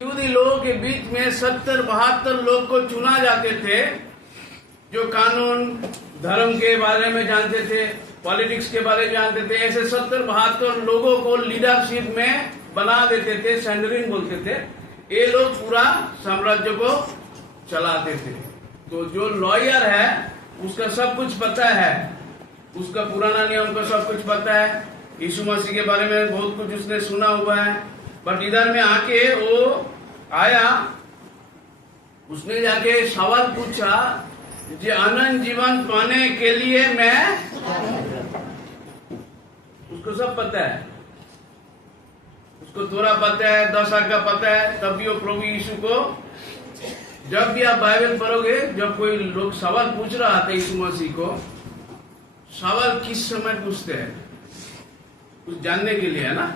यहूदी लोगों के बीच में 70-72 लोग को चुना जाते थे जो कानून धर्म के बारे में जानते थे, पॉलिटिक्स के बारे में जानते थे। ऐसे 70-72 लोगों को लीडरशिप में बना देते थे, सेंडरिन बोलते थे। ये लोग पूरा साम्राज्य को चलाते थे। तो जो लॉयर है उसका सब कुछ पता है, उसका पुराना नियम का सब कुछ पता है, यीशु मसीह के बारे में बहुत कुछ उसने सुना हुआ है। बट इधर में आके वो आया, उसने जाके सवाल पूछा जो अनंत जीवन पाने के लिए मैं, उसको सब पता है, उसको थोड़ा पता है, 10 आज्ञा पता है। तब भी वो प्रभु यीशु को, जब भी आप बाइबल पढ़ोगे, जब कोई लोग सवाल पूछ रहा था यीशु मसीह को, सवाल किस समय पूछते हैं? कुछ जानने के लिए, है ना।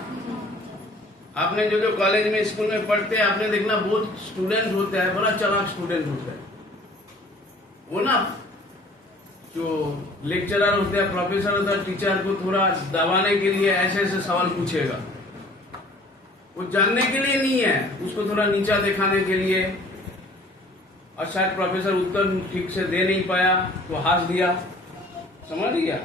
आपने जो कॉलेज में, स्कूल में पढ़ते हैं, आपने देखना बहुत स्टूडेंट होता है, बड़ा चालाक स्टूडेंट होता है। वो ना जो लेक्चरर होते हैं, प्रोफेसर होता है, टीचर को थोड़ा दबाने के लिए ऐसे ऐसे सवाल पूछेगा। वो जानने के लिए नहीं है, उसको थोड़ा नीचा दिखाने के लिए। और शायद प्रोफेसर उत्तर ठीक से दे नहीं पाया तो हंस दिया, समझ लिया।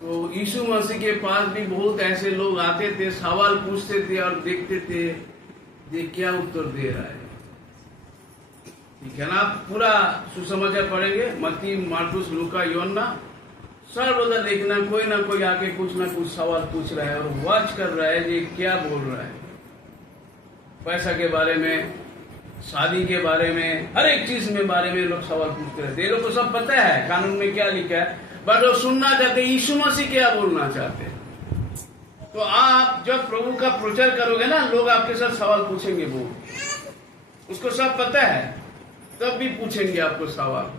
तो यीशु मसीह के पास भी बहुत ऐसे लोग आते थे, सवाल पूछते थे और देखते थे ये क्या उत्तर दे रहा है। ठीक है ना। पूरा सुसमाचार पढ़ेंगे, मत्ती, मार्कुस, लूका, योहन्ना, सर्वदा देखना कोई ना कोई आके कुछ ना कुछ सवाल पूछ रहा है और वॉच कर रहा है ये क्या बोल रहा है। पैसा के बारे में, शादी के बारे में, हर एक चीज में बारे में लोग सवाल पूछते रहते। ये लोग को सब पता है कानून में क्या लिखा है, बट वो सुनना चाहते यीशु मसीह क्या बोलना चाहते हैं। तो आप जब प्रभु का प्रचार करोगे ना, लोग आपके साथ सवाल पूछेंगे, वो उसको सब पता है, तब भी पूछेंगे आपको सवाल।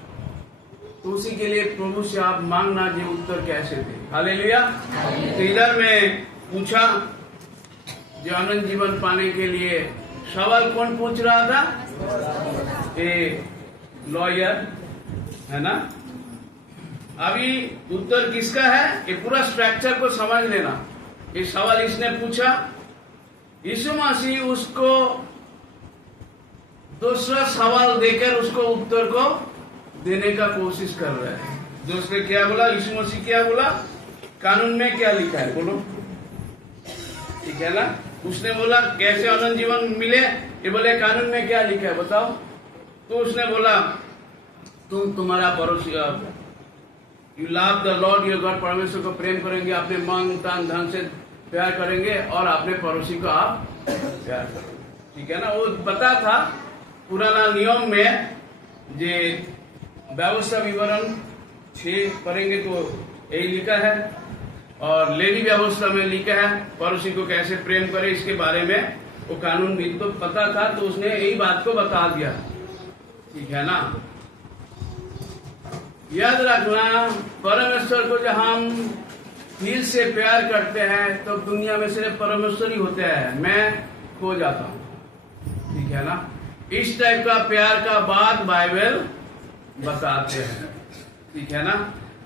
तो उसी के लिए प्रभु से आप मांगना जी उत्तर कैसे थे। हालेलुया। तो इधर में पूछा जो अनंत जीवन पाने के लिए, सवाल कौन पूछ रहा था? ये लॉयर, है ना। अभी उत्तर किसका है, ये पूरा स्ट्रक्चर को समझ लेना। ये सवाल इसने पूछा, यीशु मसीह उसको दूसरा सवाल देकर उसको उत्तर को देने का कोशिश कर रहा है। दूसरे क्या बोला, यीशु मसीह क्या बोला, कानून में क्या लिखा है, बोलो। ठीक है ना। उसने बोला कैसे अनंत जीवन मिले, ये बोले कानून में क्या लिखा है बताओ। तो उसने बोला तुम तुम्हारा पड़ोसी, you love the Lord your God, परमेश्वर को प्रेम करेंगे, अपने मन तन धन से प्यार करेंगे और अपने पड़ोसी को आप प्यार करो। ठीक है ना। वो पता था पुराना नियम में, जे व्यवस्था विवरण 6 पढ़ेंगे तो यही लिखा है, और लेवी व्यवस्था में लिखा है पड़ोसी को कैसे प्रेम करे, इसके बारे में वो कानून भी तो पता था। तो उसने यही बात को बता दिया। ठीक है ना। याद रखना, परमेश्वर को जब हम दिल से प्यार करते हैं तो दुनिया में सिर्फ परमेश्वर ही होते हैं, मैं खो जाता हूँ। ठीक है ना। इस टाइप का प्यार का बात बाइबल बताते हैं। ठीक है ना।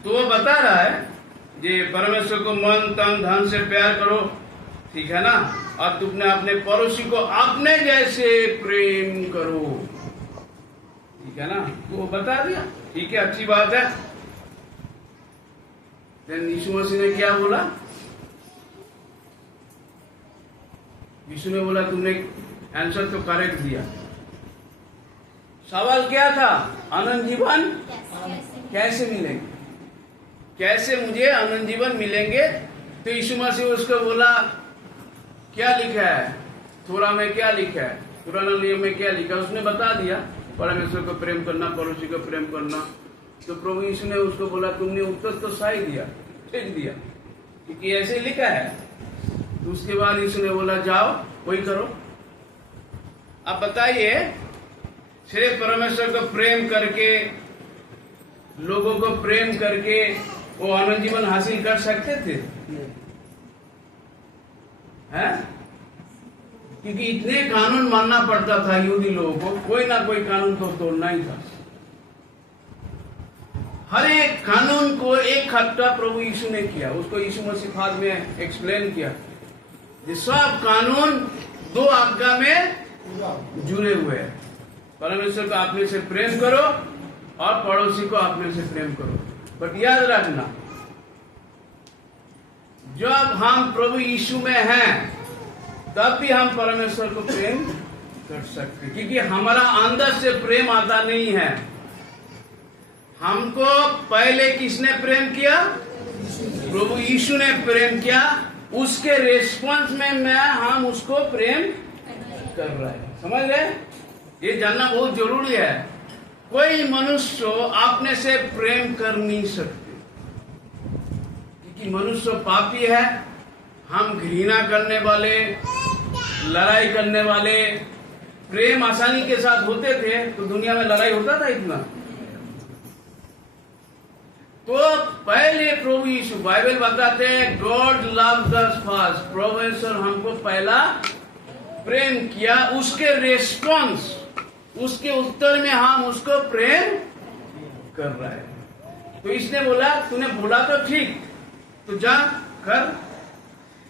तो वो बता रहा है ये परमेश्वर को मन तन धन से प्यार करो, ठीक है ना, और तुमने अपने पड़ोसी को अपने जैसे प्रेम करो। ठीक है ना। तो वो बता दिया। ठीक है, अच्छी बात है। फिर यीशु मसीह ने क्या बोला, यीशु ने बोला तुमने आंसर तो करेक्ट दिया। सवाल क्या था, अनंत जीवन कैसे मिलेंगे, कैसे मुझे अनंत जीवन मिलेंगे। तो यीशु मसीह उसको बोला क्या लिखा है, थोड़ा में क्या लिखा है, पुराना नियम में क्या लिखा है, उसने बता दिया, परमेश्वर को प्रेम करना, पड़ोसी को प्रेम करना। तो प्रभु यीशु ने उसको बोला तुमने उत्तर तो सही दिया, ठीक दिया, क्योंकि ऐसे लिखा है। तो उसके बाद यीशु ने बोला जाओ वही करो। अब बताइए, सिर्फ परमेश्वर को प्रेम करके, लोगों को प्रेम करके वो अनंत जीवन हासिल कर सकते थे? हैं? क्योंकि इतने कानून मानना पड़ता था यहूदी लोगों को, कोई ना कोई कानून तो तोड़ना ही था। हर एक कानून को एक खट्टा प्रभु यीशु ने किया, उसको यीशु मसीह बाद में एक्सप्लेन किया। ये सब कानून 2 आज्ञा में जुड़े हुए हैं। परमेश्वर को अपने से प्रेम करो और पड़ोसी को अपने से प्रेम करो। बट याद रखना, जब हम प्रभु यीशु में हैं तब भी हम परमेश्वर को प्रेम कर सकते, क्योंकि हमारा अंदर से प्रेम आता नहीं है। हमको पहले किसने प्रेम किया? प्रभु यीशु ने प्रेम किया। उसके रिस्पॉन्स में हम उसको प्रेम कर रहे हैं। समझ रहे? ये जानना बहुत जरूरी है। कोई मनुष्य अपने से प्रेम कर नहीं सकते, क्योंकि मनुष्य पापी है। हम घृणा करने वाले, लड़ाई करने वाले। प्रेम आसानी के साथ होते थे तो दुनिया में लड़ाई होता था इतना? तो पहले प्रभु यीशु, बाइबल बताते हैं गॉड लव्ड अस फर्स्ट, परमेश्वर हमको पहला प्रेम किया। उसके रिस्पॉन्स, उसके उत्तर में हम उसको प्रेम कर रहे हैं। तो इसने बोला, तूने बोला तो ठीक, तो जा कर,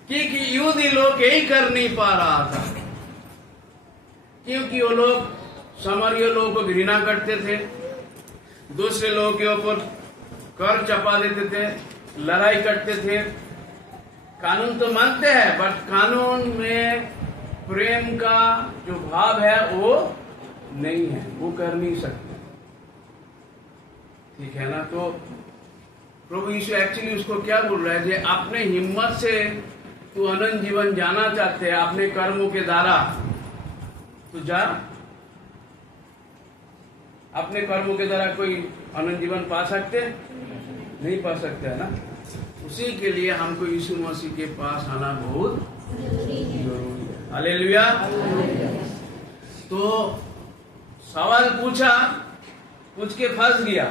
क्योंकि यहूदी लोग यही कर नहीं पा रहा था, क्योंकि वो लोग सामरिया लोगों को घृणा करते थे, दूसरे लोगों के ऊपर कर चपा देते थे, लड़ाई करते थे। कानून तो मानते हैं, बट कानून में प्रेम का जो भाव है वो नहीं है, वो कर नहीं सकते। ठीक है ना? तो प्रभु यीशु एक्चुअली उसको क्या बोल रहा है? जे अपने हिम्मत से तू अनंत जीवन जाना चाहते है अपने कर्मों के द्वारा, तो जा, अपने कर्मों के द्वारा कोई अनंत जीवन पा सकते? नहीं पा सकते, है ना? उसी के लिए हमको यीशु मसीह के पास आना बहुत जरूरी है। हालेलुया। तो सवाल पूछा, पूछ के फंस गया।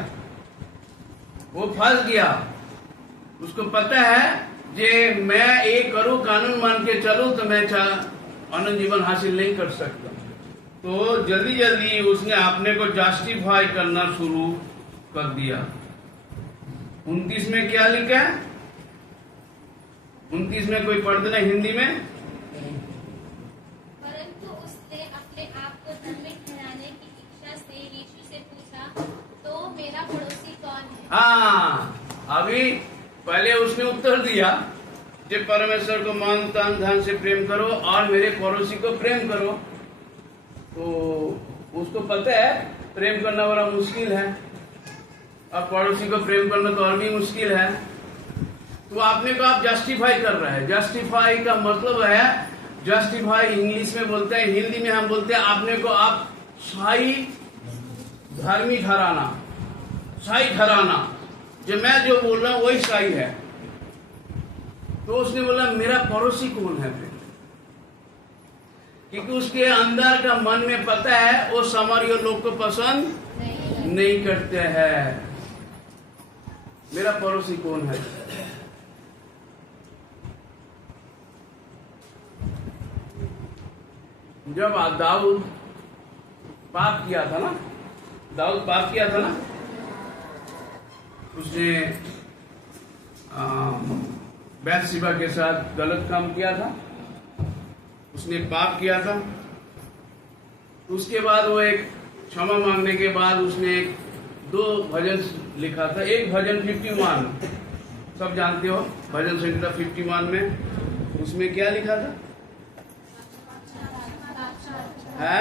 वो फंस गया। उसको पता है जे मैं ये करूं, कानून मान के चलूं तो मैं अनंत जीवन हासिल नहीं कर सकता। तो जल्दी जल्दी उसने अपने को जस्टिफाई करना शुरू कर दिया। 29 में क्या लिखा है? 29 में कोई पढ़ देना हिंदी में। परंतु उसने अपने आप को धार्मिक ठहराने की इच्छा से यीशु से पूछा, तो मेरा पड़ोसी कौन है? हाँ, अभी पहले उसने उत्तर दिया, जब परमेश्वर को मन तन धन से प्रेम करो और मेरे पड़ोसी को प्रेम करो। तो उसको पता है प्रेम करना बड़ा मुश्किल है, और पड़ोसी को प्रेम करना तो और भी मुश्किल है। तो आपने को आप जस्टिफाई कर रहे हैं। जस्टिफाई का मतलब है, जस्टिफाई इंग्लिश में बोलते हैं, हिंदी में हम बोलते हैं आपने को आप सही धर्मी ठहराना, सही ठहराना। जो मैं जो बोल रहा हूं वही सही है। तो उसने बोला मेरा पड़ोसी कौन है? क्योंकि उसके अंदर का मन में पता है वो सामरिया लोग को पसंद नहीं करते हैं। मेरा पड़ोसी कौन है? जब दाऊद पाप किया था ना, दाऊद पाप किया था ना, उसने बैतशेबा के साथ गलत काम किया था, उसने पाप किया था। उसके बाद वो एक क्षमा मांगने के बाद उसने 2 भजन लिखा था। एक भजन 51, सब जानते हो भजन संहिता 51 में उसमें क्या लिखा था? है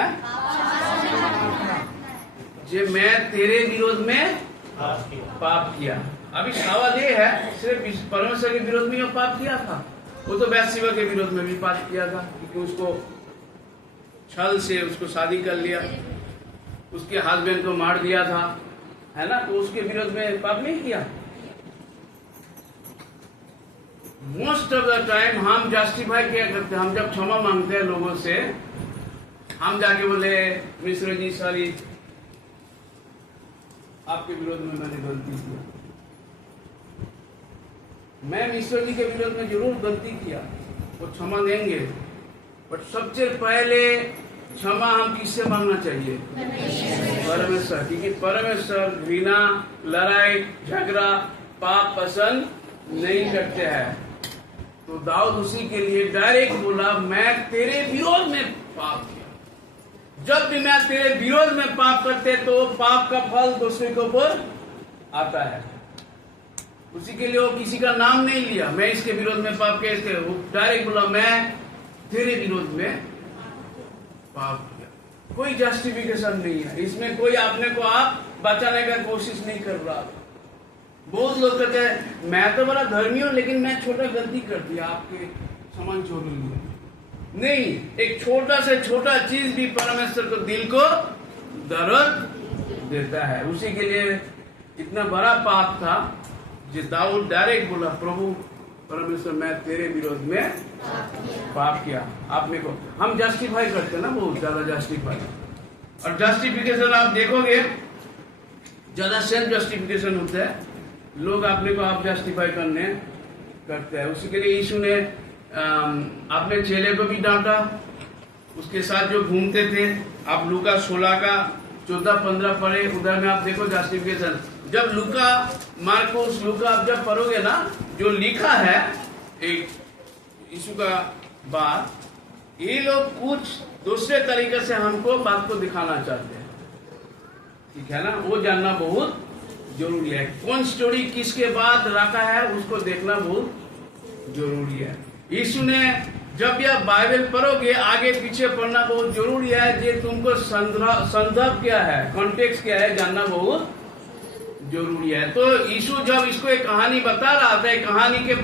जे मैं तेरे विरोध में पाप किया। अभी सवाल ये है, सिर्फ परमेश्वर के विरोध में वो पाप किया था? वो तो बैतशेबा के विरोध में भी पाप किया था, क्योंकि उसको छल से उसको शादी कर लिया, उसके हस्बैंड को मार दिया था, है ना? तो उसके विरोध में पाप नहीं किया। मोस्ट ऑफ द टाइम हम जस्टिफाई क्या करते हैं? हम जब क्षमा मांगते हैं लोगों से, हम जाके बोले मिश्र जी सॉरी, आपके विरोध में मैंने गलती की। मैं मिश्र जी के विरोध में जरूर गलती किया, वो क्षमा देंगे, बट सबसे पहले क्षमा हम किससे मांगना चाहिए? परमेश्वर। क्योंकि परमेश्वर घृणा, लड़ाई झगड़ा, पाप पसंद नहीं करते हैं। तो दाऊद उसी के लिए डायरेक्ट बोला मैं तेरे विरोध में पाप किया। जब भी मैं तेरे विरोध में पाप करते तो पाप का फल दूसरे के ऊपर आता है। उसी के लिए वो किसी का नाम नहीं लिया, मैं इसके विरोध में पाप कैसे, वो डायरेक्ट बोला मैं तेरे विरोध में पाप किया। कोई जस्टिफिकेशन नहीं है इसमें, कोई अपने को आप बचाने का कोशिश नहीं कर रहा। बहुत लोग कहते हैं मैं तो बड़ा धर्मी हूं लेकिन मैं छोटा गलती कर दिया, आपके सामान चोरी लिया। नहीं, एक छोटा से छोटा चीज भी परमेश्वर को दिल को दर्द देता है। उसी के लिए इतना बड़ा पाप था जो दाऊद डायरेक्ट बोला प्रभु परमेश्वर मैं तेरे विरोध में पाप किया। आपने को हम जस्टिफाई करते हैं ना, बहुत ज्यादा जस्टिफाई, और जस्टिफिकेशन आप देखोगे ज्यादा सेल्फ जस्टिफिकेशन होता है, लोग अपने को आप जस्टिफाई करते हैं। उसी के लिए यीशु ने अपने चेले को भी डांटा, उसके साथ जो घूमते थे। आप लूका 16 का 14-15 पढ़े, उधर में आप देखो जस्टिफिकेशन। जब लूका मार्कुस लूका आप जब पढ़ोगे ना, जो लिखा है एक यीशु का बात, ये लोग कुछ दूसरे तरीके से हमको बात को दिखाना चाहते हैं, ठीक है ना। वो जानना बहुत जरूरी है, कौन स्टोरी किसके बाद रखा है उसको देखना बहुत जरूरी है। यीशु ने जब यह बाइबल पढ़ोगे आगे पीछे पढ़ना बहुत जरूरी है, ये तुमको संदर्भ क्या है, कॉन्टेक्स्ट क्या है जानना बहुत जरूरी है। तो यीशु जब इसको एक कहानी बता रहा था, एक कहानी के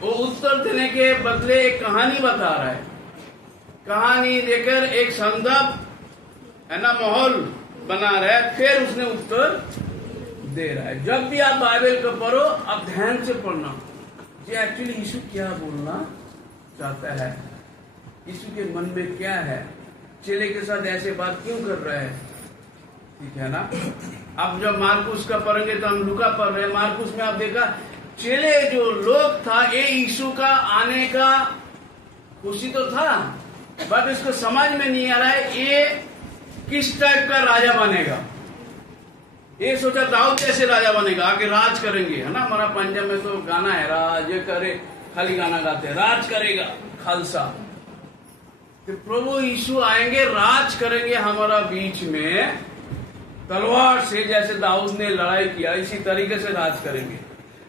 वो उत्तर देने के बदले एक कहानी बता रहा है, कहानी देकर एक संदर्भ है ना, माहौल बना रहा है, फिर उसने उत्तर दे रहा है। जब भी आप बाइबल को पढ़ो आप ध्यान से पढ़ना, ये एक्चुअली यीशु क्या बोलना चाहता है, यीशु के मन में क्या है, चेले के साथ ऐसे बात क्यों कर रहा है, ठीक है ना। अब जब मार्कुस का पढ़ेंगे तो हम लूका पढ़ रहे हैं, मार्कुस में आप देखा चेले जो लोग था ये यीशु का आने का खुशी तो था, बट इसको समझ में नहीं आ रहा है ये किस टाइप का राजा बनेगा। ये सोचा दाऊद जैसे राजा बनेगा, आगे राज करेंगे, है ना। हमारा पंजाब में तो गाना है राज करे, खाली गाना गाते हैं, राज करेगा खालसा। तो प्रभु यीशु आएंगे, राज करेंगे हमारा बीच में, तलवार से जैसे दाऊद ने लड़ाई किया इसी तरीके से राज करेंगे।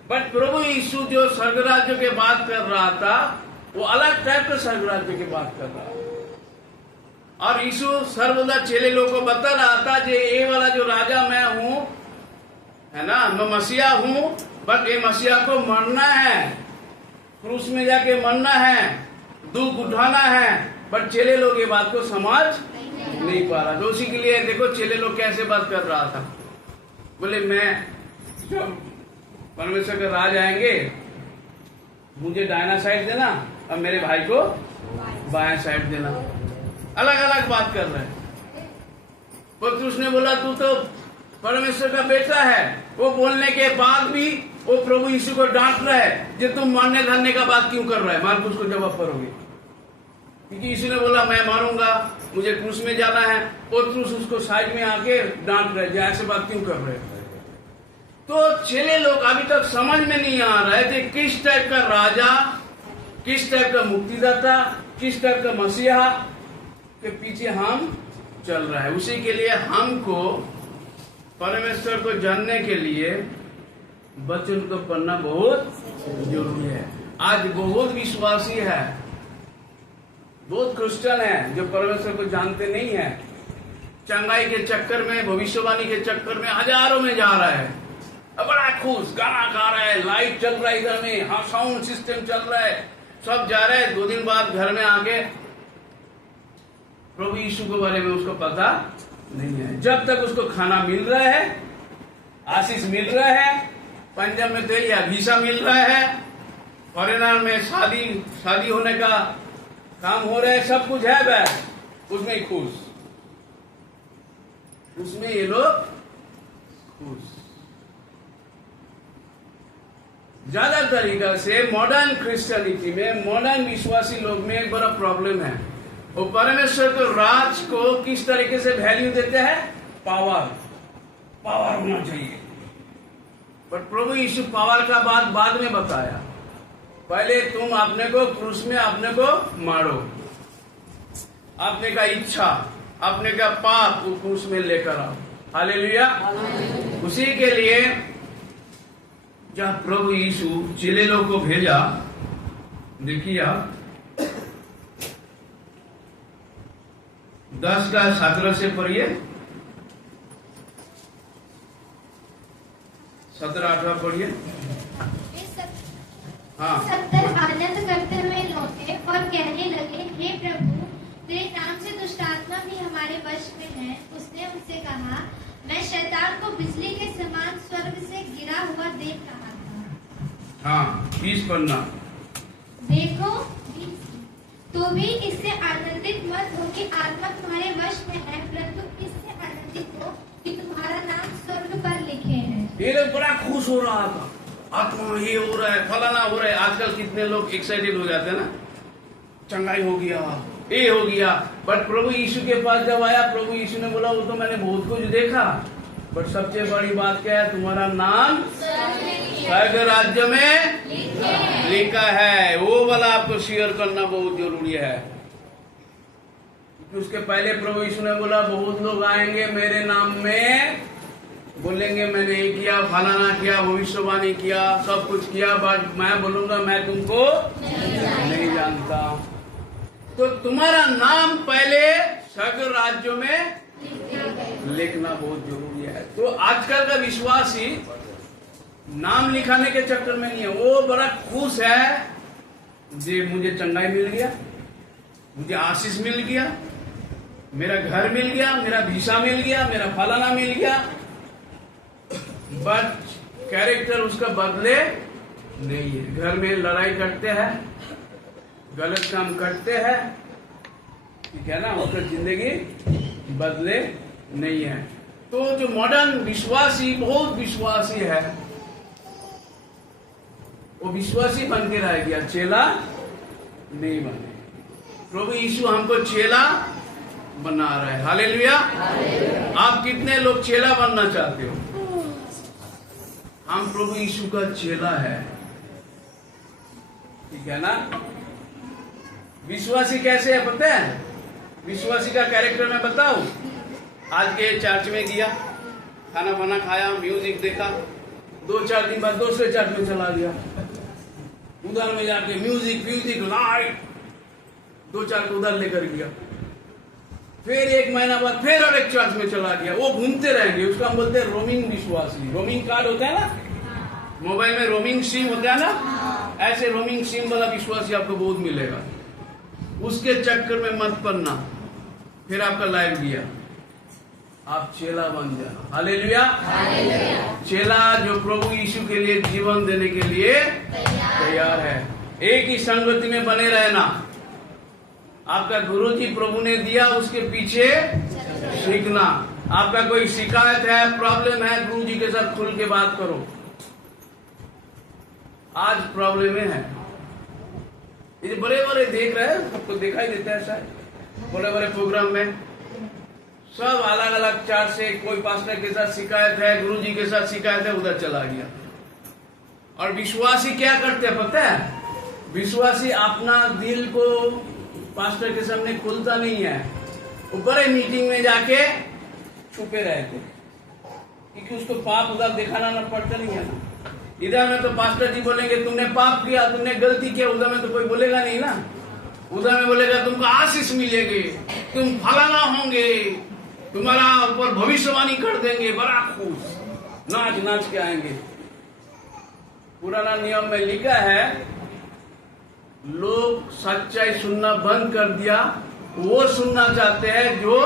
बट प्रभु यीशु जो स्वर्ग राज्य की बात कर रहा था वो अलग टाइप के स्वर्ग राज्य की बात कर रहा था, और यीशु सर्वदा चेले लोगों को बता रहा था कि ये वाला जो राजा मैं हूं, है ना, मैं मसीहा हूं, बट ये मसीहा को मरना है, क्रूस में जाके मरना है, दुख उठाना है। बट चेले लोग ये बात को समझ नहीं पा रहा। तो उसी के लिए देखो चेले लोग कैसे बात कर रहा था, बोले मैं जब परमेश्वर के राज आएंगे मुझे दाहिना साइड देना और मेरे भाई को बाएं साइड देना। अलग अलग बात कर रहे हैं। पतरस ने बोला तू तो परमेश्वर का बेटा है, वो बोलने के बाद भी वो प्रभु यीशु को डांट रहा है जो तुम मारने धरने का बात क्यों कर रहा है। मार्कुस को जवाब करोगे, क्योंकि यीशु ने बोला मैं मारूंगा, मुझे क्रूस में जाना है। पतरस उसको साइड में आके डांट रहे, जो ऐसे बात क्यों कर रहे हैं। तो चेले लोग अभी तक समझ में नहीं आ रहा है कि किस टाइप का राजा, किस टाइप का मुक्तिदाता, किस टाइप का मसीहा के पीछे हम चल रहा है। उसी के लिए हमको परमेश्वर को जानने के लिए वचन को पढ़ना बहुत जरूरी है। आज बहुत विश्वासी है, बहुत क्रिश्चियन है जो परमेश्वर को जानते नहीं है, चंगाई के चक्कर में, भविष्यवाणी के चक्कर में हजारों में जा रहा है, बड़ा खुश गाना गा रहा है, लाइट चल रहा है इधर में, हाँ साउंड सिस्टम चल रहा है, सब जा रहा है। 2 दिन बाद घर में आके प्रभु यीशु के बारे में उसको पता नहीं है। जब तक उसको खाना मिल रहा है, आशीष मिल रहा है, पंजाब में तेल या वीसा मिल रहा है, फॉरेनर में शादी होने का काम हो रहा है, सब कुछ है बैग, उसमें खुश, उसमें ये लोग खुश। ज्यादा तरीका से मॉडर्न क्रिश्चियनिटी में, मॉडर्न विश्वासी लोग में एक बड़ा प्रॉब्लम है। वो परमेश्वर के राज को किस तरीके से वैल्यू देते हैं, पावर होना चाहिए। बट प्रभु यीशु पावर का बात बाद में बताया, पहले तुम अपने को क्रूस में अपने को मारो, अपने का इच्छा अपने का पाप को क्रूस में लेकर आओ। हालेलुया। उसी के लिए जब प्रभु यीशु चेले लोग को भेजा, देखिए आप 10 का 17 से पढ़िए, 17-18 पढ़िए। हाँ। 70 आनंद करते हुए लौटे और कहने लगे, हे प्रभु, तेरे नाम से दुष्ट आत्मा भी हमारे वश में है। उसने उनसे कहा, मैं शैतान को बिजली के समान स्वर्ग से गिरा हुआ देख रहा था। हाँ, 20 पढ़ना। देखो, तो भी इससे आनंदित मत हो कि आत्मा तुम्हारे वश में है, परंतु इससे आनंदित हो कि तुम्हारा नाम स्वर्ग पर लिखे है। ये लोग बड़ा खुश हो रहा था, आत्मा ये हो रहा है, फलाना हो रहा है। आजकल कितने लोग एक्साइटेड हो जाते हैं ना, चंगाई हो गया, ये हो गया। बट प्रभु यीशु के पास जब आया, प्रभु यीशु ने बोला, वो तो मैंने बहुत कुछ देखा, बट सबसे बड़ी बात क्या है, तुम्हारा नाम स्वर्ग राज्य में लिखा है। वो वाला आपको शेयर करना बहुत जरूरी है। क्योंकि उसके पहले प्रभु यीशु ने बोला, बहुत लोग आएंगे मेरे नाम में, बोलेंगे मैंने ये किया, फलाना किया, भविष्यवाणी किया, सब कुछ किया, बट मैं बोलूंगा मैं तुमको नहीं जानता। तो तुम्हारा नाम पहले स्वर्ग राज्यों में लिखना बहुत जरूरी है। तो आजकल का विश्वासी नाम लिखाने के चक्कर में नहीं है, वो बड़ा खुश है जी, मुझे चंगाई मिल गया, मुझे आशीष मिल गया, मेरा घर मिल गया, मेरा वीसा मिल गया, मेरा फलाना मिल गया, बट कैरेक्टर उसका बदले नहीं है। घर में लड़ाई करते हैं, गलत काम करते हैं, ठीक है ना, उसका जिंदगी बदले नहीं है। तो जो मॉडर्न विश्वासी, बहुत विश्वासी है, वो विश्वासी बन के रह गया, चेला नहीं बने। प्रभु यीशु हमको चेला बना रहा है। हालेलुया। आप कितने लोग चेला बनना चाहते हो? हम प्रभु यीशु का चेला है, ठीक है ना। विश्वासी कैसे है पता है? विश्वासी का कैरेक्टर मैं बताऊं। आज के चर्च में गया, खाना वाना खाया, म्यूजिक देखा, 2-4 दिन बाद दूसरे चर्च में चला गया, उधर में जाके म्यूजिक लाइट 2-4 को उधर लेकर गया, फिर 1 महीना बाद फिर और एक चर्च में चला गया। वो घूमते रहेंगे, उसका हम बोलते हैं रोमिंग विश्वासी। रोमिंग कार्ड होता है ना, मोबाइल में रोमिंग सिम होता है ना, ऐसे रोमिंग सिम वाला विश्वासी आपको बहुत मिलेगा। उसके चक्कर में मत पड़ना, फिर आपका लाइफ गया, आप चेला बन जाओ। हालेलुया। चेला जो प्रभु यीशु के लिए जीवन देने के लिए तैयार है। एक ही संगति में बने रहना। आपका गुरु जी प्रभु ने दिया, उसके पीछे सीखना। आपका कोई शिकायत है, प्रॉब्लम है, गुरु जी के साथ खुल के बात करो। आज प्रॉब्लम है, ये बड़े बड़े देख रहे हैं, सबको दिखाई देता है शायद, बड़े बड़े प्रोग्राम में सब अलग अलग चर्च से कोई पास्टर के साथ शिकायत है, गुरु जी के साथ शिकायत है, उधर चला गया। और विश्वासी क्या करते हैं पता है? विश्वासी अपना दिल को पास्टर के सामने खुलता नहीं है, वो बड़े मीटिंग में जाके छुपे रहते, क्योंकि उसको पाप उधर दिखाना ना पड़ता नहीं है ना। इधर में तो पास्टर जी बोलेंगे तुमने पाप किया, तुमने गलती किया, उधर में तो कोई बोलेगा नहीं ना। उधर में बोलेगा तुमको आशीष मिलेगी, तुम फलाना होंगे, तुम्हारा ऊपर भविष्यवाणी कर देंगे, बड़ा खुश नाच नाच के आएंगे। पुराना नियम में लिखा है, लोग सच्चाई सुनना बंद कर दिया, वो सुनना चाहते हैं जो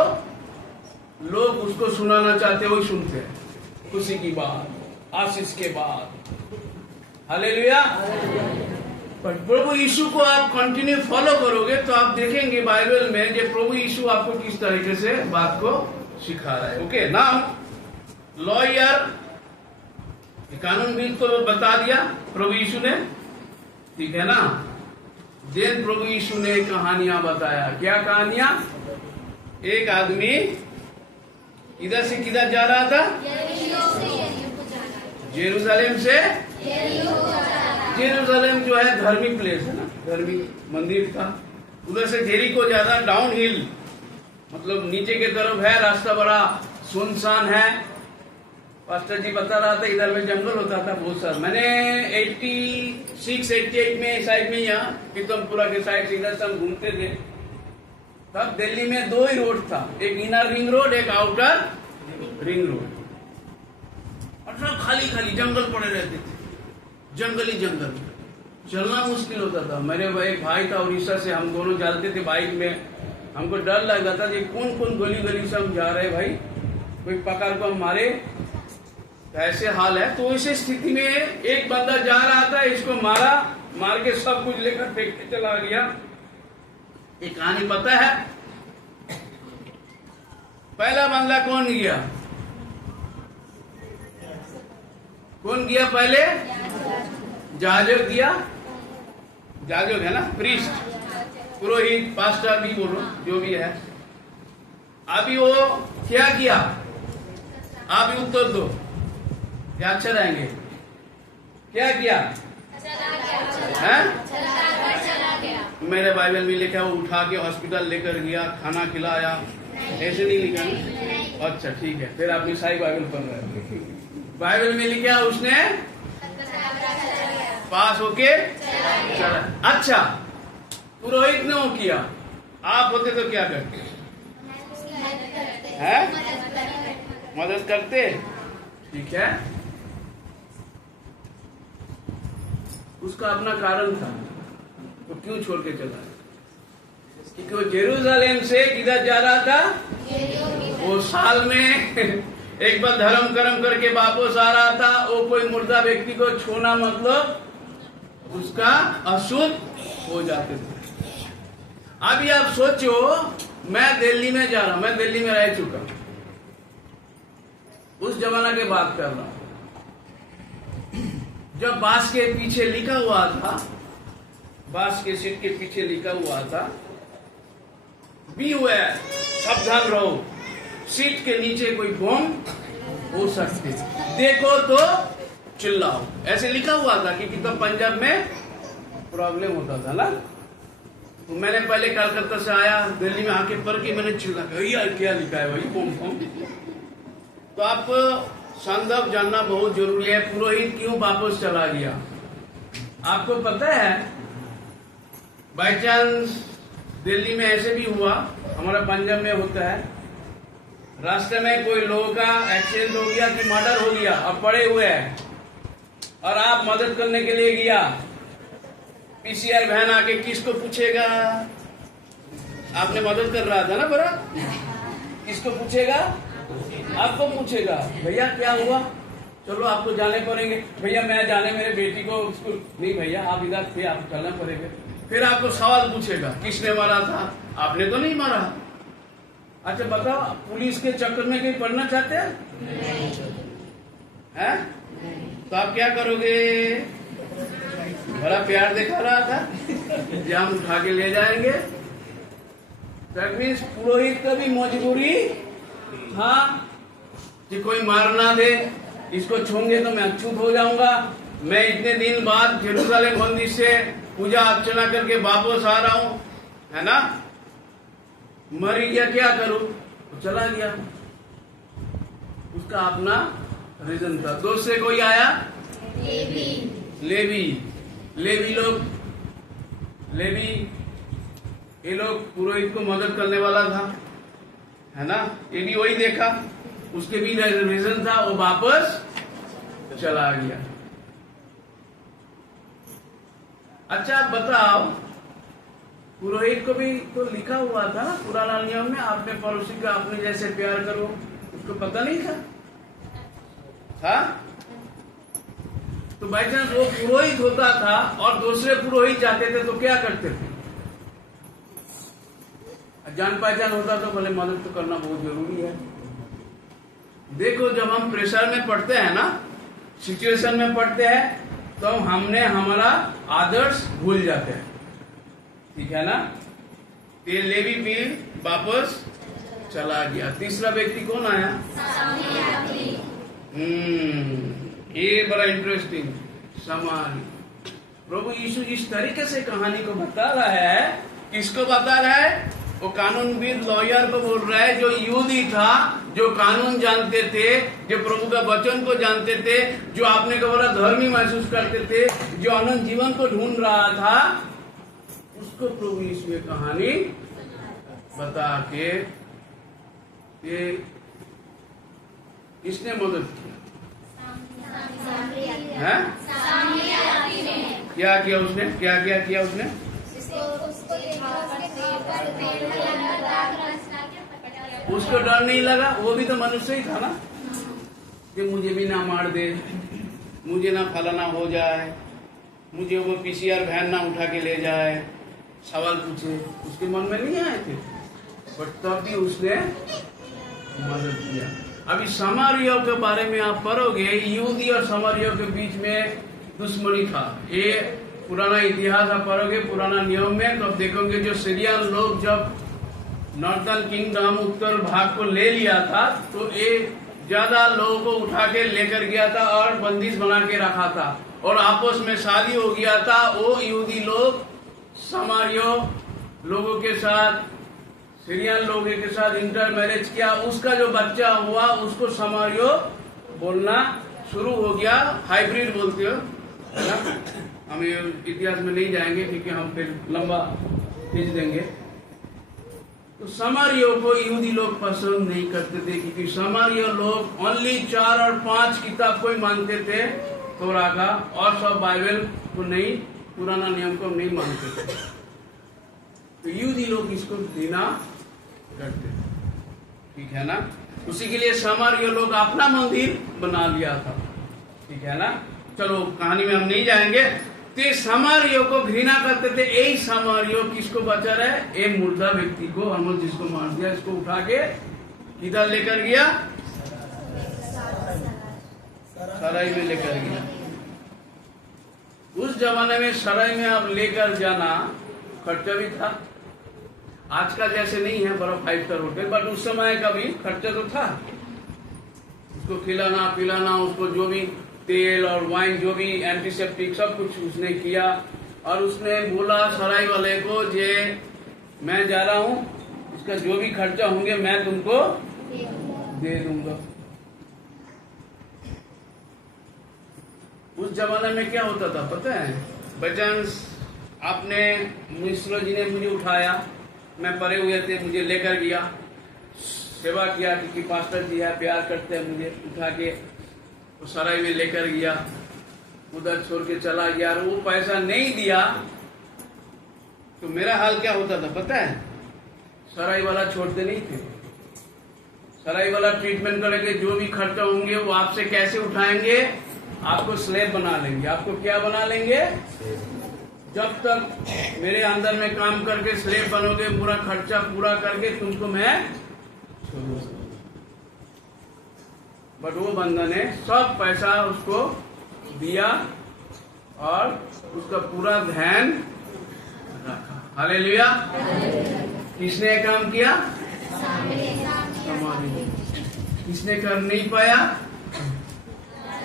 लोग उसको सुनाना चाहते हैं, वही सुनते हैं, खुशी की बात, आशीष के बाद। हालेलुया। पर प्रभु यीशु को आप कंटिन्यू फॉलो करोगे तो आप देखेंगे बाइबल में जो प्रभु यीशु आपको किस तरीके से बात को सिखा रहा है। ओके, नाउ लॉयर, कानूनविद को बता दिया प्रभु यीशु ने, ठीक है ना। देन प्रभु यीशु ने कहानियां बताया। क्या कहानियां? एक आदमी इधर से किधर जा रहा था? जेरूसलेम से। जेरूसलेम जो है धार्मिक प्लेस है ना, धार्मिक मंदिर था। उधर से जेरिको ज्यादा डाउन हिल, मतलब नीचे की तरफ है, रास्ता बड़ा सुनसान है। पास्टर जी बता रहा था इधर में जंगल होता था बहुत सारा। मैंने 86-88 में साइड में यहाँ पीतमपुरा के साइड से इधर से हम घूमते थे, तब दिल्ली में 2 ही रोड था, एक इनर रिंग रोड, एक आउटर रिंग रोड, और सब खाली खाली जंगल पड़े रहते थे, जंगली जंगल, चलना मुश्किल होता था। मेरे एक भाई था उड़ीसा से, हम दोनों चलते थे बाइक में, हमको डर लगता था कि कौन कौन गली गली से हम जा रहे भाई, कोई पकड़ को मारे, ऐसे हाल है। तो इस स्थिति में एक बंदा जा रहा था, इसको मारा, मार के सब कुछ लेकर फेंक के चला गया। एक कहानी पता है, पहला बंदा कौन गया? कौन गया पहले? जाजक गया, जाजक है ना, प्रीस्ट, पुरोहित, पास्टर भी बोलो, जो भी है। अभी वो क्या किया? आप भी उत्तर दो, क्या अच्छा रहेंगे। क्या किया? है? मेरे बाइबल में लिखा वो उठा के हॉस्पिटल लेकर गया, खाना खिलाया, ऐसे नहीं लिखा ना? अच्छा ठीक है, फिर आप ईसाई बाइबल पढ़ रहे हो। बाइबल में लिखा उसने पास होके चला। अच्छा, पुरोहित ने वो किया, आप होते तो क्या करते? हैं? मदद करते? ठीक है, उसका अपना कारण था, तो क्यों छोड़ के चला? क्योंकि वो जेरूसलेम से किधर जा रहा था? वो साल में एक बार धर्म कर्म करके वापस आ रहा था। वो कोई मुर्दा व्यक्ति को छूना मतलब उसका अशुद्ध हो जाते थे। अभी आप सोचो, मैं दिल्ली में जा रहा हूं, मैं दिल्ली में रह चुका हूं, उस जमाना की बात कर रहा हूं, जब बांस के पीछे लिखा हुआ था, बांस के सीट के पीछे लिखा हुआ था, बीवेयर, सावधान रहो, सीट के नीचे कोई बम हो सकते, देखो तो चिल्लाओ, ऐसे लिखा हुआ था। क्योंकि तो पंजाब में प्रॉब्लम होता था ना। तो मैंने पहले कलकत्ता से आया, दिल्ली में आके पढ़ के मैंने चिल्ला यार क्या लिखा है भाई, बम बम। तो आपको संदर्भ जानना बहुत जरूरी है। पुरोहित क्यों वापस चला गया? आपको पता है, बाई चांस दिल्ली में ऐसे भी हुआ, हमारा पंजाब में होता है, रास्ते में कोई लोगों का एक्सीडेंट हो गया कि मर्डर हो गया और पड़े हुए हैं, और आप मदद करने के लिए गया, पीसीआर वैन आके किसको पूछेगा? आपने मदद कर रहा था ना बड़ा, किसको पूछेगा? आपको पूछेगा, भैया क्या हुआ, चलो आपको जाने पड़ेंगे। भैया मैं जाने, मेरे बेटी को स्कूल नहीं, भैया आप इधर थे, आपको चलना पड़ेगा। फिर आपको सवाल पूछेगा, किसने मारा था? आपने तो नहीं मारा। अच्छा बताओ, पुलिस के चक्कर में कहीं पढ़ना चाहते हैं? तो आप क्या करोगे? बड़ा प्यार दिखा रहा था, ये हम उठा के ले जाएंगे। दैट मीन्स पुरोहित का भी मजबूरी था कि कोई मार ना दे, इसको छूंगे तो मैं अछूत हो जाऊंगा। मैं इतने दिन बाद जेरूसलेम मंदिर से पूजा अर्चना करके वापस आ रहा हूं, है ना, मर गया, क्या करूं? तो चला गया, उसका अपना रीजन था। दूसरे कोई आया, लेवी लोग, ये लोग पुरोहित को मदद करने वाला था, है ना, ये भी वही देखा, उसके भी रीजन था, वो वापस चला गया। अच्छा बताओ, पुरोहित को भी तो लिखा हुआ था ना पुराना नियम में, आपने पड़ोसी को अपने जैसे प्यार करो, उसको पता नहीं था? तो बाई चांस वो पुरोहित होता था और दूसरे पुरोहित जाते थे तो क्या करते थे? जान पहचान होता तो भले मदद तो करना बहुत जरूरी है। देखो, जब हम प्रेशर में पड़ते हैं ना, सिचुएशन में पड़ते हैं, तो हमने हमारा आदर्श भूल जाते हैं, ठीक है ना। ये लेवी पीर वापस चला गया। तीसरा व्यक्ति कौन आया? ये बड़ा इंटरेस्टिंग, समारी। प्रभु यीशु इस तरीके से कहानी को बता रहा है, किसको बता रहा है? वो कानूनविद लॉयर को बोल रहा है जो यहूदी था, जो कानून जानते थे, जो प्रभु का वचन को जानते थे, जो आपने को बोला धर्मी महसूस करते थे, जो अनंत जीवन को ढूंढ रहा था, उसको प्रभु यीशु ये कहानी बता के ये किसने मदद की है? क्या किया उसने? क्या किया उसने? उसको डर नहीं लगा, वो भी तो मनुष्य ही था ना, कि मुझे भी ना मार दे, मुझे ना फलाना हो जाए, मुझे वो पीसीआर वैन ना उठा के ले जाए, सवाल पूछे, उसके मन में नहीं आए थे, बट तब भी उसने मदद किया। अभी समारियों के बारे में आप पढ़ोगे, यहूदी और समारियों के बीच में दुश्मनी था। ये पुराना इतिहास आप पढ़ोगे, पुराना नियम में, तो आप देखोगे जो सीरियन लोग जब नॉर्थर्न किंगडम उत्तर भाग को ले लिया था, तो एक ज्यादा लोगों को उठा के लेकर गया था और बंदिश बना के रखा था, और आपस में शादी हो गया था। वो यहूदी लोग समारियों लोगों के साथ, सीरियन लोगों के साथ इंटर मैरिज किया, उसका जो बच्चा हुआ उसको समारियो बोलना शुरू हो गया, हाइब्रिड बोलते हो, है ना? हम इतिहास में नहीं जाएंगे क्योंकि हम फिर लंबा खींच देंगे। तो समारियों को यहूदी लोग पसंद नहीं करते थे, क्योंकि समारियो लोग ओनली 4 और 5 किताब को ही मानते थे, तोरा का, और सब बाइबल को नहीं, पुराना नियम को नहीं मानते थे। तो यहूदी लोग इसको घृणा करते थे, ठीक है ना? उसी के लिए समारियो लोग अपना मंदिर बना लिया था, ठीक है ना? चलो कहानी में हम नहीं जाएंगे। तो समारियो को घृणा करते थे। यही समारियो किसको बचा रहे? एक मुर्दा व्यक्ति को, हम जिसको मार दिया, इसको उठा के किधर लेकर गया? सराय में लेकर गया। उस जमाने में सराय में अब लेकर जाना खर्चा भी था, आज का जैसे नहीं है बड़ा 5 स्टार होटल, बट उस समय का भी खर्चा तो था। उसको खिलाना पिलाना, उसको जो भी तेल और वाइन, जो भी एंटीसेप्टिक, सब कुछ उसने किया। और उसने बोला सराय वाले को, जे मैं जा रहा हूँ, इसका जो भी खर्चा होंगे मैं तुमको दे दूंगा। उस जमाने में क्या होता था पता है? बचांस आपने, मिश्र जी ने मुझे उठाया, मैं परे हुए थे, मुझे लेकर गया, सेवा किया, क्योंकि पास्टर जी है, प्यार करते हैं, मुझे उठा के वो सराय में लेकर गया, उधर छोड़ के चला गया, और वो पैसा नहीं दिया तो मेरा हाल क्या होता था पता है? सराय वाला छोड़ते नहीं थे। सराय वाला ट्रीटमेंट करेंगे, जो भी खर्चा होंगे वो आपसे कैसे उठाएंगे? आपको स्लेव बना लेंगे। आपको क्या बना लेंगे? जब तक मेरे अंदर में काम करके स्लेव बनोगे, पूरा खर्चा पूरा करके तुमको मैं छोड़ूंगा। बट वो बंदा ने सब पैसा उसको दिया और उसका पूरा ध्यान रखा। हालेलुया। किसने काम किया? किसने कर नहीं पाया?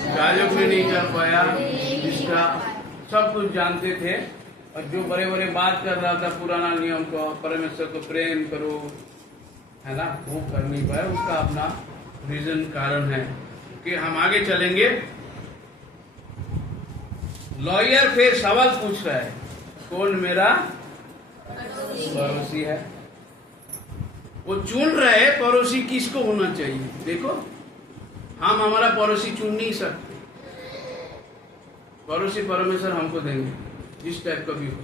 राजक ने नहीं कर पाया, जिसका सब कुछ जानते थे और जो बड़े बड़े बात कर रहा था पुराना नियम को, परमेश्वर को प्रेम करो, है ना, वो कर नहीं पाया। उसका अपना रीजन कारण है कि हम आगे चलेंगे। लॉयर फिर सवाल पूछ रहा है, कौन मेरा पड़ोसी है? वो चुन रहे पड़ोसी किसको होना चाहिए। देखो, हम हमारा पड़ोसी चुन नहीं सकते, पड़ोसी परमेश्वर हमको देंगे, जिस टाइप का भी हो।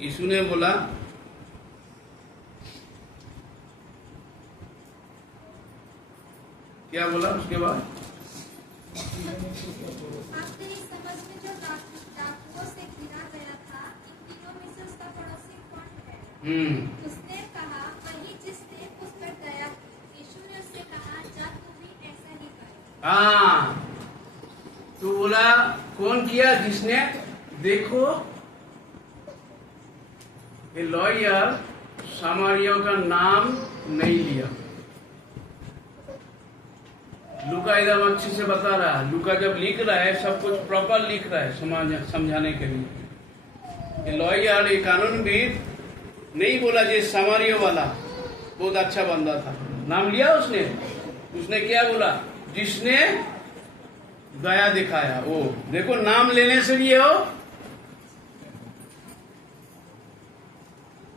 यीशु ने बोला, क्या बोला उसके बाद? आपने इस समझ में जो डाकुओं से घिरा गया था, इन तीनों में से उसका पड़ोसी कौन है? उसने कहा, वही जिसने उस पर दया की। यीशु ने उससे कहा, जा तू भी ऐसा ही कर। हाँ, तो बोला कौन किया? जिसने। देखो, ये लॉयर सामरियों का नाम नहीं लिया। लूका एकदम अच्छे से बता रहा है। लूका जब लिख रहा है सब कुछ प्रॉपर लिख रहा है समझाने के लिए। ये लॉयर, ये कानूनविद नहीं बोला जे सामरिया वाला बहुत अच्छा बंदा था, नाम लिया उसने क्या बोला? जिसने दया दिखाया। वो देखो, नाम लेने से भी हो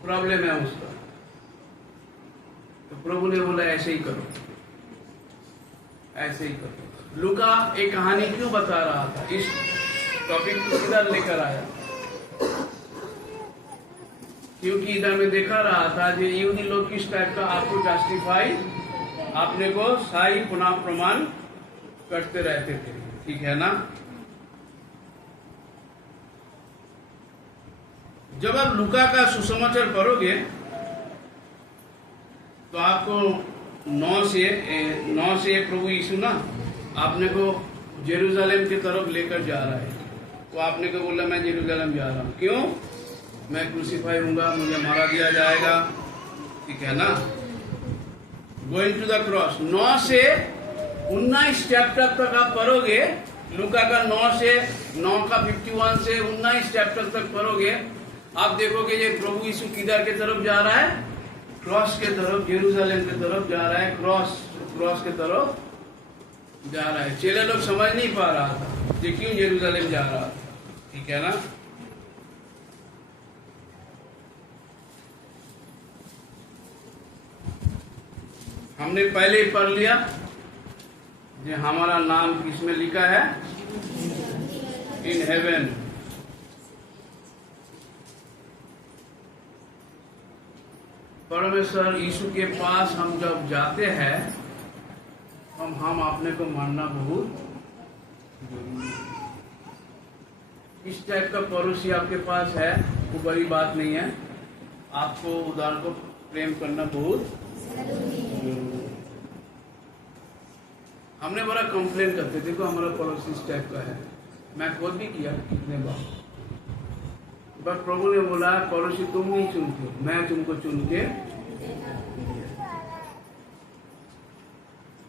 प्रॉब्लम है उसका। तो प्रभु ने बोला ऐसे ही करो, ऐसे ही करो। लूका एक कहानी क्यों बता रहा था? इस टॉपिक को इधर लेकर आया क्योंकि इधर में देखा रहा था जो यहूदी लोग किस टाइप का आपको जस्टिफाई, आपने को सही पुनः प्रमाण करते रहते थे। ठीक है ना? जब आप लूका का सुसमाचार पढ़ोगे तो आपको 9 से प्रभु यीशु ना आपने को जेरूशलेम की तरफ लेकर जा रहा है। तो आपने को बोला मैं जेरूशलेम जा रहा हूँ। क्यों? मैं क्रूसीफाई हूँगा, मुझे मारा दिया जाएगा। ठीक है ना? Going to the cross. 9 से 19 चैप्टर तक आप पढ़ोगे, लूका का 9 का 51 से 19 चैप्टर तक पढ़ोगे, आप देखोगे ये प्रभु यीशु किधर के तरफ जा रहा है? क्रॉस के तरफ, जेरूशलेम के तरफ जा रहा है। क्रॉस के तरफ जा रहा है। चेले लोग समझ नहीं पा रहा था कि क्यों जेरूशलेम जा रहा था। ठीक है ना? हमने पहले ही पढ़ लिया जो हमारा नाम किसमें लिखा है? In heaven. परमेश्वर यीशु के पास हम जब जाते हैं, हम अपने को मानना बहुत जरूरी है। इस टाइप का पड़ोसी आपके पास है वो बड़ी बात नहीं है। आपको उदार को प्रेम करना बहुत जरूरी है। हमने बड़ा कंप्लेन करते, देखो हमारा पड़ोसी इस टाइप का है। मैं खुद भी किया कितने बार। बट प्रभु ने बोला पड़ोसी तुम नहीं चुनते, मैं तुमको चुन के।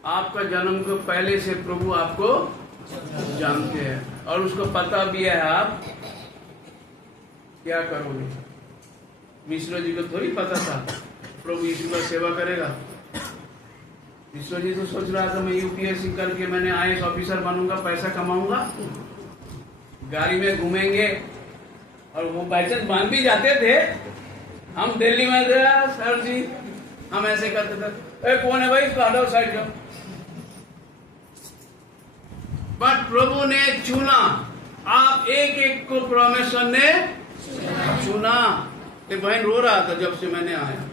आपका जन्म को पहले से प्रभु आपको जानते हैं और उसको पता भी है आप क्या करोगे। मिश्रा जी को थोड़ी पता था प्रभु यीशु का सेवा करेगा। मिश्रा जी तो सोच रहा था मैं यूपीएससी करके मैंने आईएएस ऑफिसर बनूंगा, पैसा कमाऊंगा, गाड़ी में घूमेंगे। और वो बाई चांस मान भी जाते थे। हम दिल्ली में थे, सर जी हम ऐसे करते थे, कौन है भाई इसको हटाओ साइड का। बट प्रभु ने चुना, आप एक एक को परमेश्वर ने चुना। ये बहन रो रहा था जब से मैंने आया,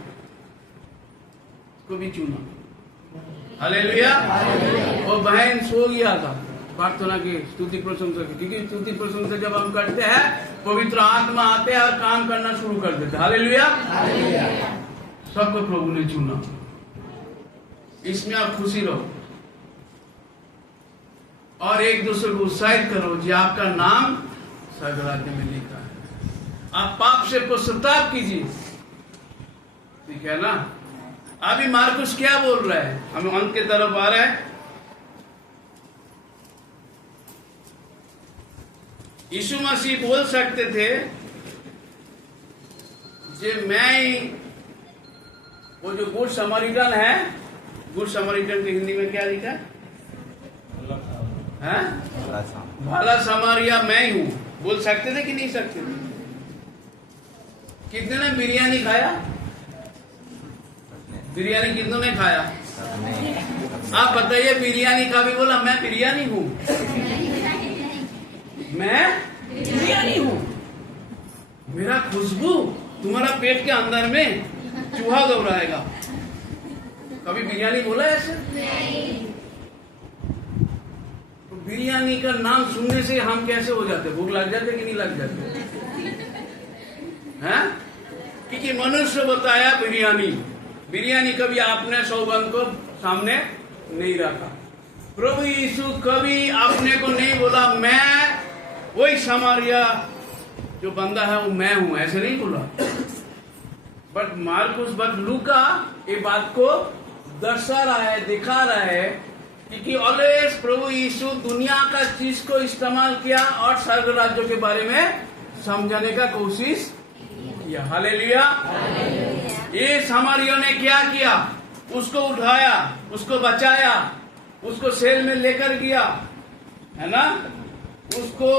को भी चुना। हालेलुया। वो बहन सो गया था प्रार्थना की, स्तुति प्रशंसा की, क्योंकि स्तुति प्रशंसा जब हम करते हैं पवित्र आत्मा आते हैं और काम करना शुरू कर देते हैं। हालेलुया। सबको प्रभु ने चुना, इसमें आप खुशी रहो और एक दूसरे को उत्साहित करो जी आपका नाम स्वर्ग राज्य में लिखा है। आप पाप से पश्चाताप कीजिए। ठीक है ना? अभी मार्कुस क्या बोल रहा है? हम अंत के तरफ आ रहे हैं। यीशु मसीह बोल सकते थे जे मैं, वो जो गुड समरीटन है, गुड समरीटन की हिंदी में क्या लिखा है? भला समारिया मैं ही हूं। बोल सकते थे कि नहीं सकते थे? कितने ने बिरयानी खाया? बिरयानी कितनों ने खाया? आप बताइए। बिरयानी का भी बोला मैं बिरयानी हूं, मैं बिरयानी हूं। मेरा खुशबू तुम्हारा पेट के अंदर में चूहा घबराएगा। कभी बिरयानी बोला ऐसे? तो बिरयानी का नाम सुनने से हम कैसे हो जाते? भूख लग जाते कि नहीं लग जाते? हैं? क्योंकि मनुष्य बताया बिरयानी। बिरयानी कभी आपने सौगंध को सामने नहीं रखा। प्रभु यीशु कभी अपने को नहीं बोला मैं वही समारिया जो बंदा है वो मैं हूं, ऐसे नहीं बोला। बट मार्कुस, बट लूका ये बात को दर्शा रहा है, दिखा रहा है, क्योंकि ऑलवेज प्रभु यीशु दुनिया का चीज को इस्तेमाल किया और स्वर्ग राज्यों के बारे में समझाने का कोशिश किया। हालेलुया। ये सामरियों ने क्या किया? उसको उठाया, उसको बचाया, उसको सेल में लेकर गया, है ना, उसको